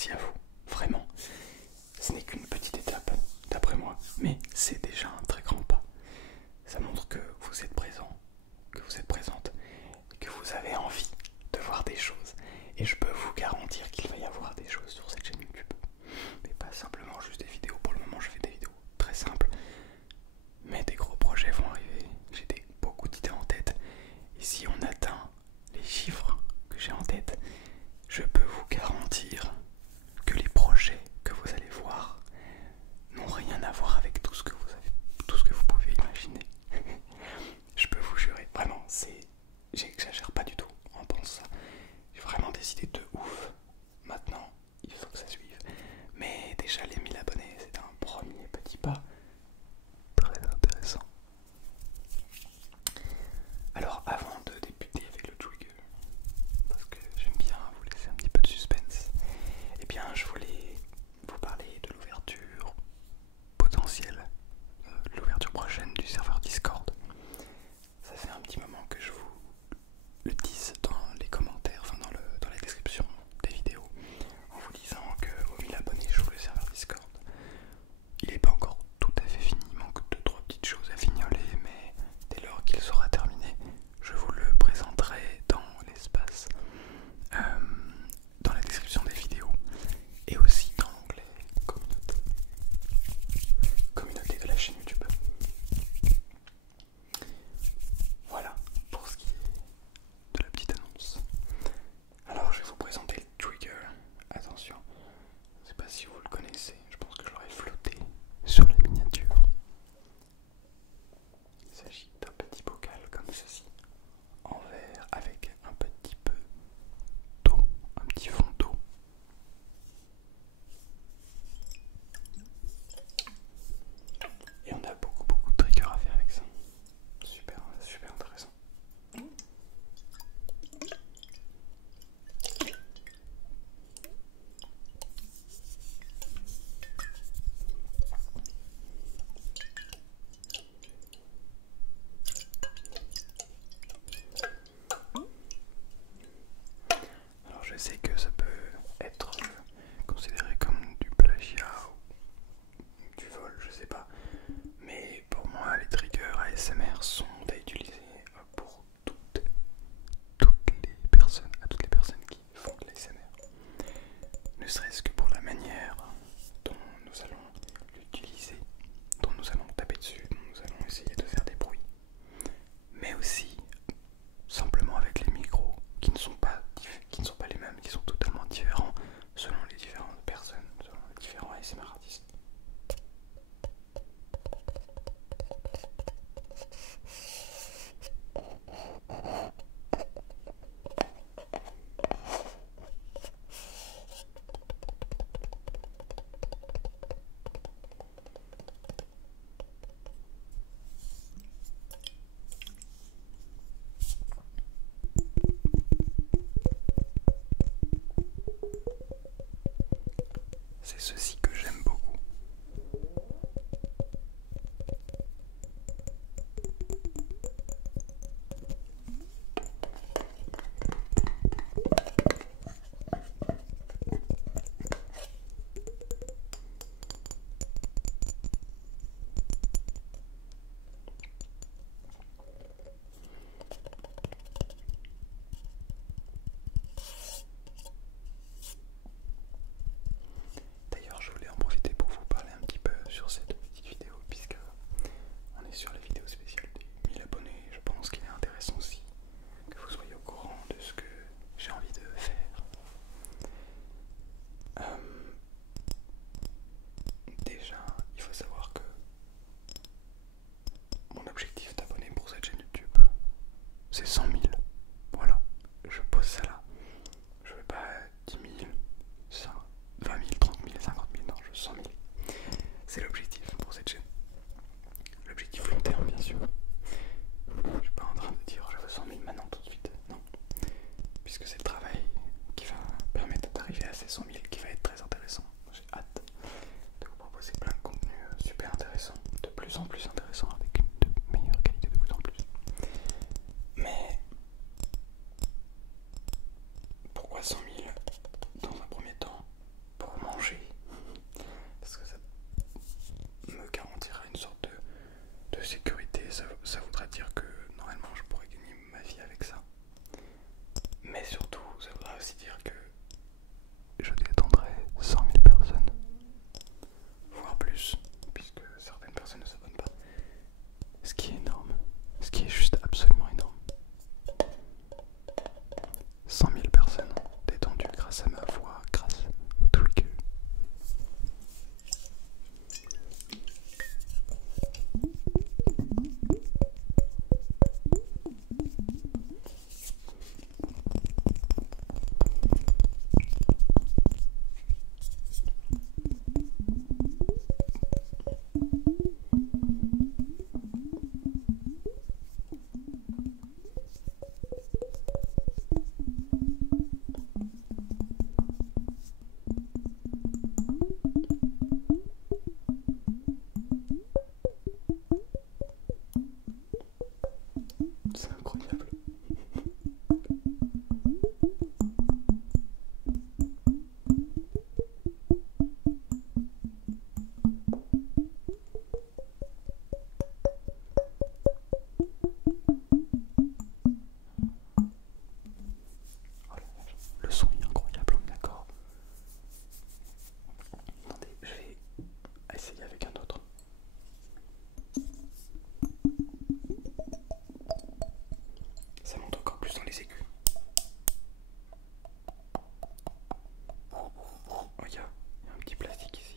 merci à vous, vraiment. Ce n'est qu'une petite étape, d'après moi, mais c'est déjà un très grand pas. Ça montre que vous êtes présent, que vous êtes présente, que vous avez envie de voir des choses. Et je peux vous garantir qu'il va y avoir des choses sur cette chaîne YouTube. Mais pas simplement juste des vidéos. Pour le moment, je fais des vidéos très simples. Mais des gros projets vont arriver. J'ai beaucoup d'idées en tête. Et si on atteint les chiffres que j'ai en tête, je peux vous garantir que les projets que vous allez voir n'ont rien à voir avec tout ce que vous pouvez imaginer. Je peux vous jurer, vraiment, j'exagère pas du tout en pensant ça. J'ai vraiment des idées de ouf. Maintenant, il faut que ça suive. Mais déjà les 1000 abonnés, c'est un premier petit pas très intéressant. Alors avant de débuter avec le trigger, parce que j'aime bien vous laisser un petit peu de suspense, eh bien je voulais vous parler de l'ouverture potentielle, l'ouverture prochaine du serveur Discord. Ça fait un petit moment que je vous le dise dans les commentaires, enfin dans la description des vidéos, en vous disant qu'aux 1000 abonnés j'ouvre le serveur Discord. Il n'est pas encore tout à fait fini, il manque 2-3 petites choses à fignoler, mais dès lors qu'il sera terminé, je vous le présenterai dans l'espace, dans la description des vidéos, et aussi dans l'onglet communauté de la chaîne YouTube. Voilà pour ce qui est de la petite annonce. Alors je vais vous présenter le trigger. Attention, je ne sais pas si vous le connaissez, je pense que je l'aurais flotté sur la miniature. Il s'agit d'un petit bocal comme ceci, en verre avec un petit peu d'eau, un petit fond d'eau. Et on a beaucoup de triggers à faire avec ça. Super intéressant. Alors je sais que ça peut être considéré comme du plagiat ou du vol, je sais pas. Mais pour moi les triggers ASMR sont à utiliser pour toutes les personnes qui font de l'ASMR. Ne serait-ce que pour la manière dont nous allons l'utiliser, dont nous allons taper dessus, dont nous allons essayer de faire des bruits. Mais aussi simplement avec les micros qui ne sont pas les mêmes, qui sont totalement différents selon les différentes personnes, selon les différents ASMR artistes. C'est ceci que j'aime beaucoup. D'ailleurs, je voulais en profiter pour vous parler un petit peu sur cette petite vidéo, puisque on est sur la vidéo spéciale des 1000 abonnés. Je pense qu'il est intéressant aussi que vous soyez au courant de ce que j'ai envie de faire. Déjà, il faut savoir que mon objectif d'abonnés pour cette chaîne YouTube, c'est 100 000. Voilà, je pose ça là. Je veux pas 10 000, 20 000, 30 000, 50 000, non, je veux 100 000. C'est l'objectif pour cette chaîne. L'objectif long terme, bien sûr. Je suis pas en train de dire je veux 100 000 maintenant tout de suite, non. Puisque c'est le travail qui va permettre d'arriver à ces 100 000 qui va être très intéressant. J'ai hâte de vous proposer plein de contenus super intéressants, de plus en plus intéressants, avec une de meilleure qualité de plus en plus. Mais pourquoi 100 000 dans un premier temps? grâce à ma voix, grâce au trigger. C'est incroyable. Oh la vache. Le son est incroyable, on est d'accord. Attendez, je vais essayer avec un autre. Ça monte encore plus dans les aigus. Oh, il y a un petit plastique ici.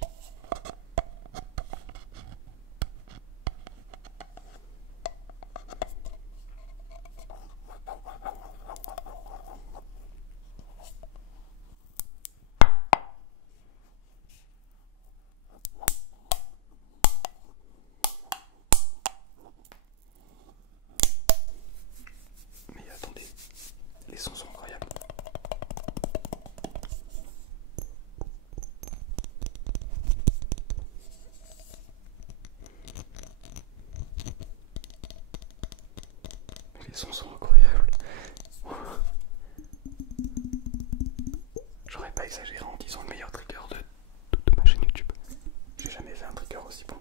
Mais attendez, les sons sont incroyables. Les sons sont incroyables. J'aurais pas exagéré en disant le meilleur trigger de toute ma chaîne YouTube. J'ai jamais fait un trigger aussi bon.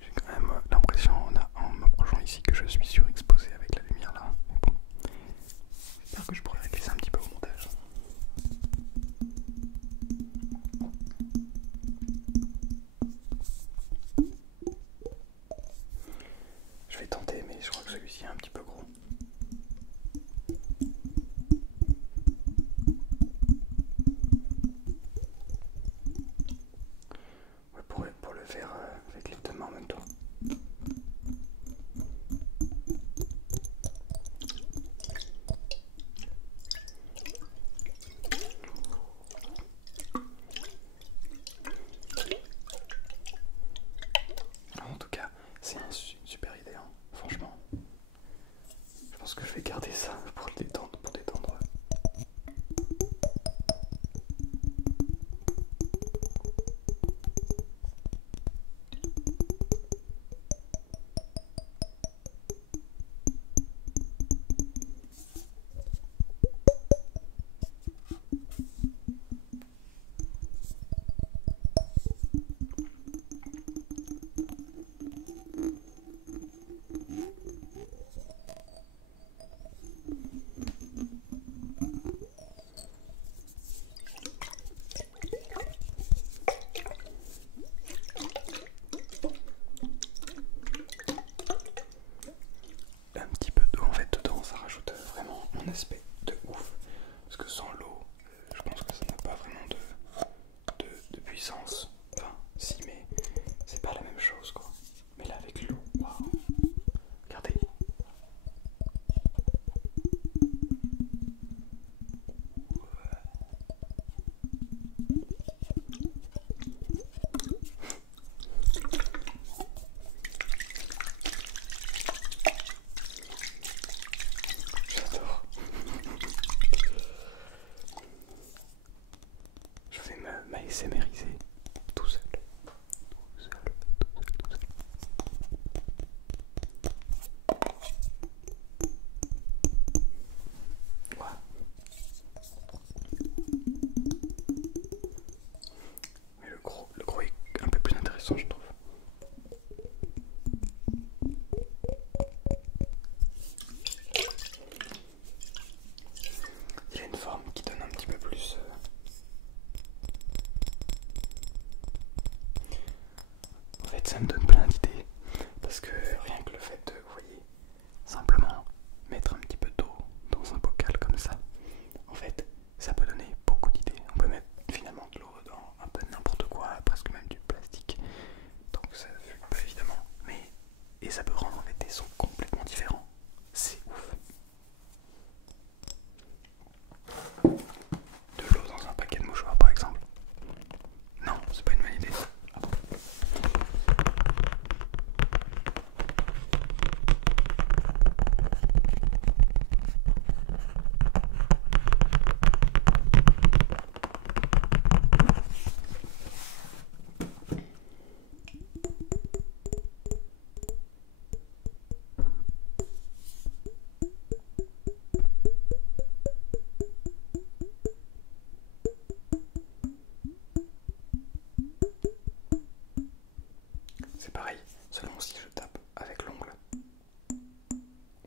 J'ai quand même l'impression en m'approchant ici que je suis surexposé avec la lumière là. Mais bon, j'espère que je pourrai régler ça un petit peu au montage. Je vais tenter, mais je crois que celui-ci est un petit peu gros. Ouais, pour le faire avec les deux mains en même temps. En tout cas, c'est une super idée, hein. Franchement. Je pense que je vais garder ça pour le détendre, pour détendre.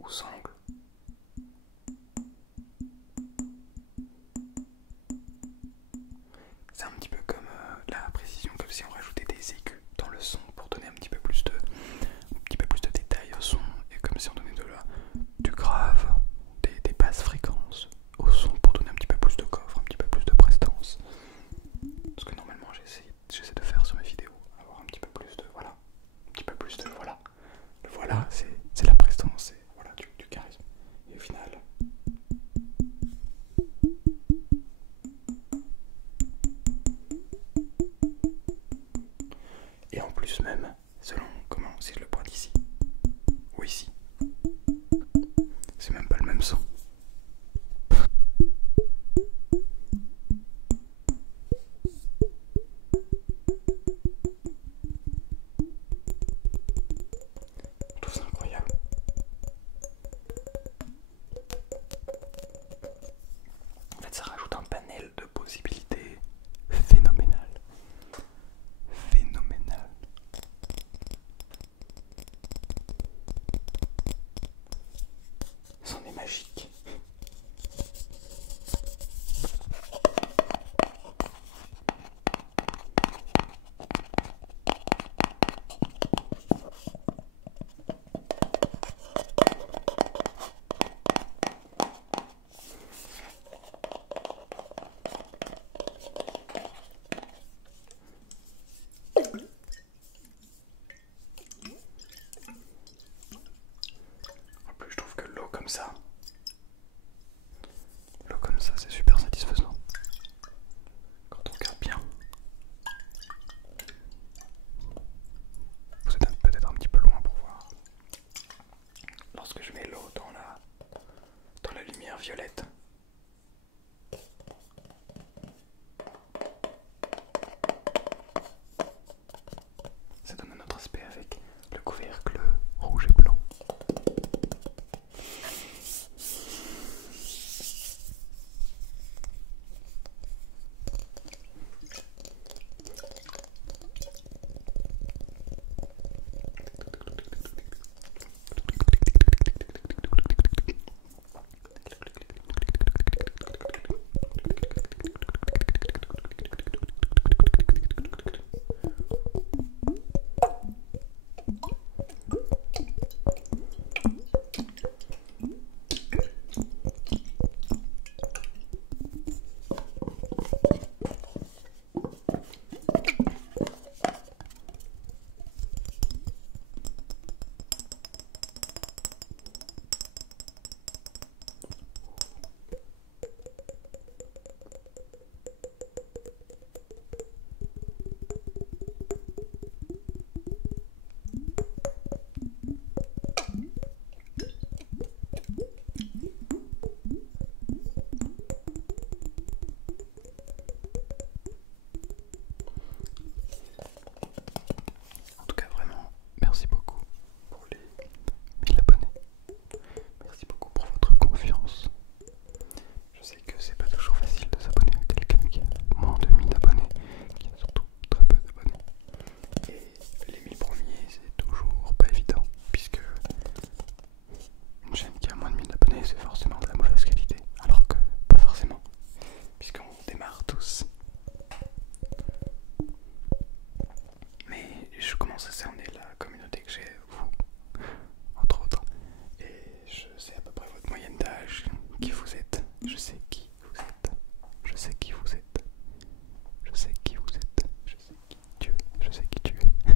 aux angles. C'est un petit peu comme la précision, comme si on rajoutait des aigus dans le son pour donner un petit peu plus de détails au son, et comme si on donnait du grave, des basses fréquences au son pour donner un petit peu plus de coffre, un petit peu plus de prestance. Ce que normalement j'essaie de faire sur mes vidéos, avoir un petit peu plus de voilà, un petit peu plus de voilà. Le voilà, c'est la prestance, c'est voilà, du charisme. Et au final, et en plus même, selon comment, si je le pointe ici ou ici, c'est même pas le même son. Je trouve ça incroyable. En fait, ça rajoute un panel de possibilités phénoménal. Phénoménal. C'en est magique. En plus, je trouve que l'eau comme ça, c'est super satisfaisant. Quand on regarde bien, vous êtes peut-être un petit peu loin pour voir. Lorsque je mets l'eau dans la lumière violette, ça donne un autre aspect avec le couvercle rouge et blanc. En tout cas, vraiment, merci beaucoup pour les 1000 abonnés. Merci beaucoup pour votre confiance. Je sais que c'est pas toujours facile de s'abonner à quelqu'un qui a moins de 1000 abonnés, qui a surtout très peu d'abonnés. Et les 1000 premiers, c'est toujours pas évident, puisque une chaîne qui a moins de 1000 abonnés, c'est forcément de la mauvaise qualité. Alors que pas forcément, puisqu'on démarre tous. Mais je commence à cerner la communauté que j'ai, vous, entre autres. Et je sais à peu près votre moyenne d'âge, qui vous êtes, je sais qui vous êtes, je sais qui vous êtes, je sais qui vous êtes, je sais qui tu es.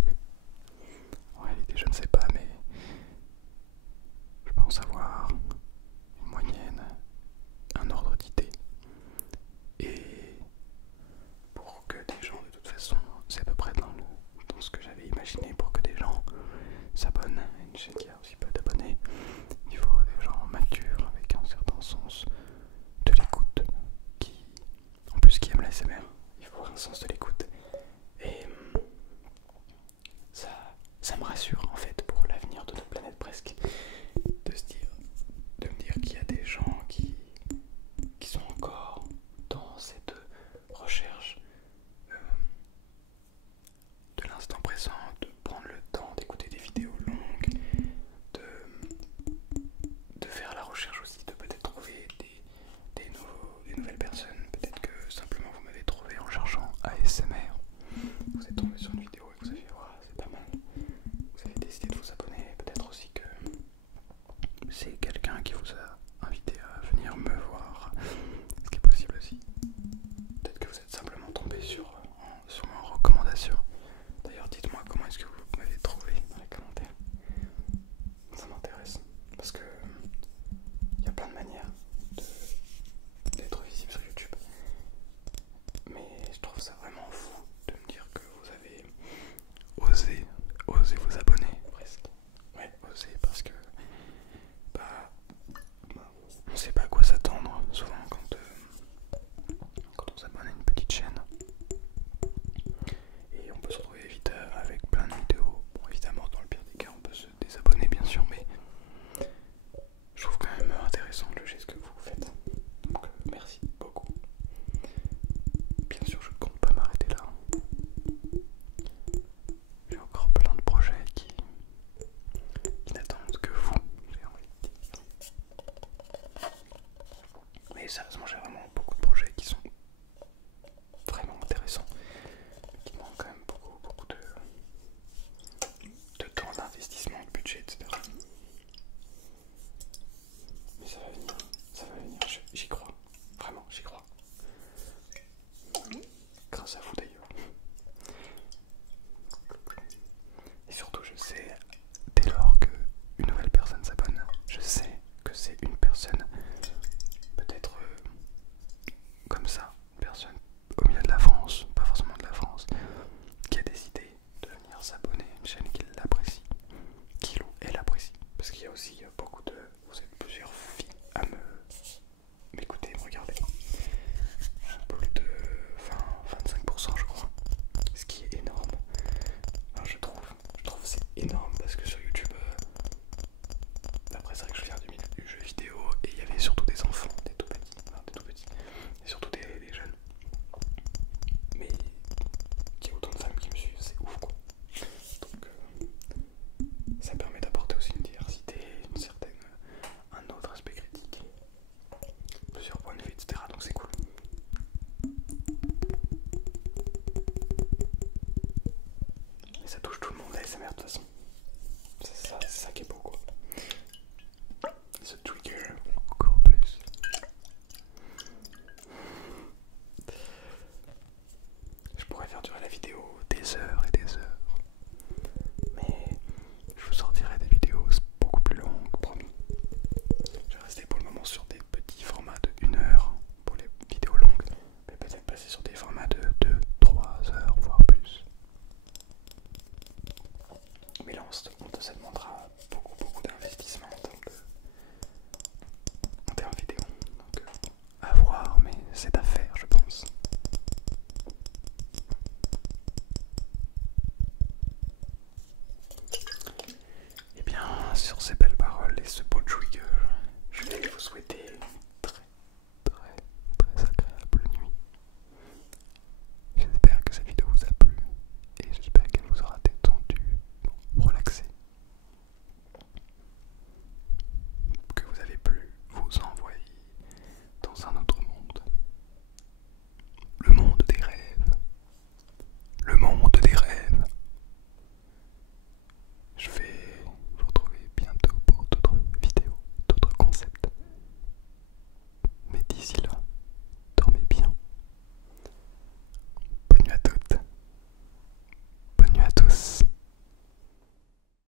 En réalité, je ne sais pas, mais je pense avoir une moyenne, un ordre d'idée. Et pour que des gens, de toute façon, c'est à peu près dans ce que j'avais imaginé, pour que des gens s'abonnent à une chaîne qui a aussi peu d'abonnés, il faut des gens matures avec un certain sens de l'écoute, en plus qui aiment l'ASMR. Il faut avoir un sens de l'écoute, et ça me rassure en fait pour l'avenir de notre planète presque, de se dire quelqu'un qui vous a invité à venir me voir, ce qui est possible aussi. Peut-être que vous êtes simplement tombé sur ma recommandation. D'ailleurs, dites-moi comment est-ce que vous m'avez trouvé dans les commentaires. Ça m'intéresse parce que il y a plein de manières d'être visible sur YouTube. Mais je trouve ça vraiment fou de me dire que vous avez osé vous abonner presque. Ouais, osé parce que on sait pas à quoi s'attendre souvent quand on s'abonne à une petite chaîne. Et on peut se retrouver vite avec plein de vidéos. Bon, évidemment, dans le pire des cas, on peut se désabonner bien sûr, mais je trouve quand même intéressant le geste que vous faites. Donc merci beaucoup. Bien sûr, je ne compte pas m'arrêter là. J'ai encore plein de projets qui n'attendent que vous, j'ai envie de dire. Mais sérieusement, j'ai vraiment beaucoup de projets qui sont vraiment intéressants, mais qui demandent quand même beaucoup de temps, d'investissement, de budget, etc. Mais ça va venir, j'y crois, vraiment, j'y crois. Grâce à vous d'ailleurs. Et surtout, je sais, dès lors qu'une nouvelle personne s'abonne, je sais que c'est une personne, peut-être comme ça, une personne au milieu de la France, pas forcément de la France, qui a décidé de venir s'abonner à une chaîne qu'il apprécie, qu'il ou elle apprécie. Parce qu'il y a aussi beaucoup de... Vous êtes plusieurs filles à m'écouter, me regarder. Plus de 20-25% je crois. Ce qui est énorme. Enfin, je trouve c'est énorme parce que sur YouTube, après c'est vrai que je viens du milieu du jeu vidéo et il y avait surtout des enfants, des tout petits, et surtout des jeunes. Mais qu'il y a autant de femmes qui me suivent, c'est ouf quoi. Donc ça permet d'apporter aussi une diversité, un autre aspect critique, plusieurs points de vue, etc. Donc c'est cool. Mais ça touche tout le monde, la SMR de toute façon.